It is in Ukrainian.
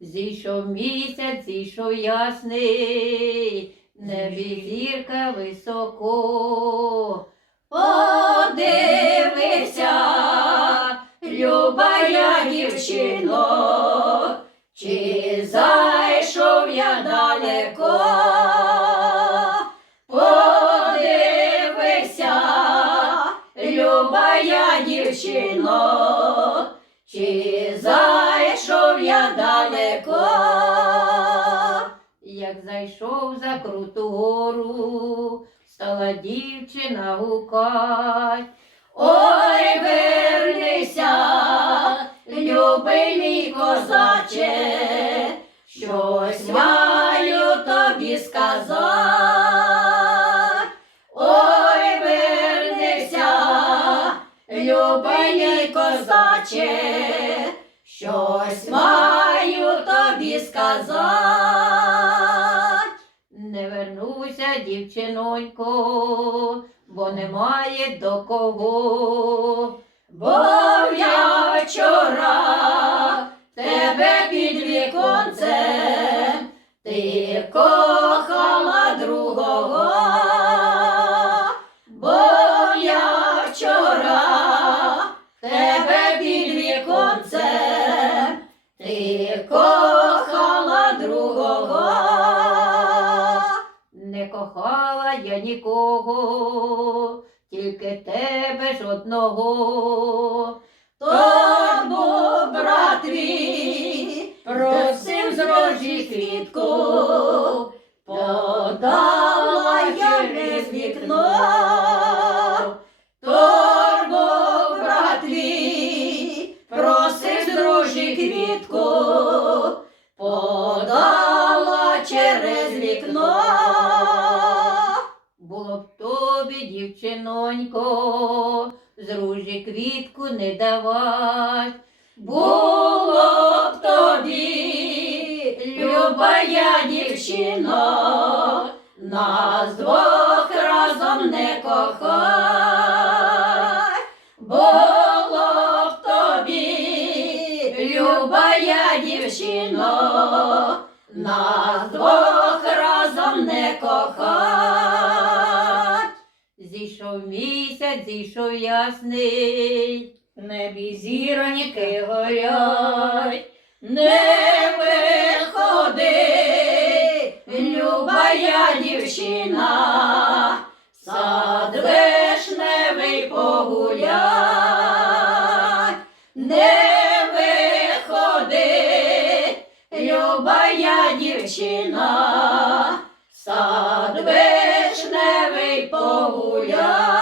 Зійшов місяць, зійшов ясний, небі зірка високо. Подивися, люба я дівчино, чи зайшов я далеко? Подивися, люба я дівчино, чи зайшов далеко? Як зайшов за круту гору, стала дівчина гукать. Ой, вернися, любий мій козаче, щось маю тобі сказати. Ой, вернися, любий мій козаче, щось маю тобі сказати. Не вернуся, дівчинонько, бо немає до кого. Бо я вчора тебе під віконцем, ти кохала другого. Я вчора тебе під віконцем, ти кохала я нікого, тільки тебе ж одного. Тому, брат мій, просив з рожі квітку, тобі, дівчинонько, з ружі квітку не давать. Було б тобі, люба я дівчино, нас двох разом не кохай. Було б тобі, люба я дівчино, нас двох разом не кохать. Зійшов місяць, зійшов ясний, небі зіроньки горять, не виходи, люба я дівчина, сад вишневий погулять, не виходи, люба я дівчина, сад й погуляй.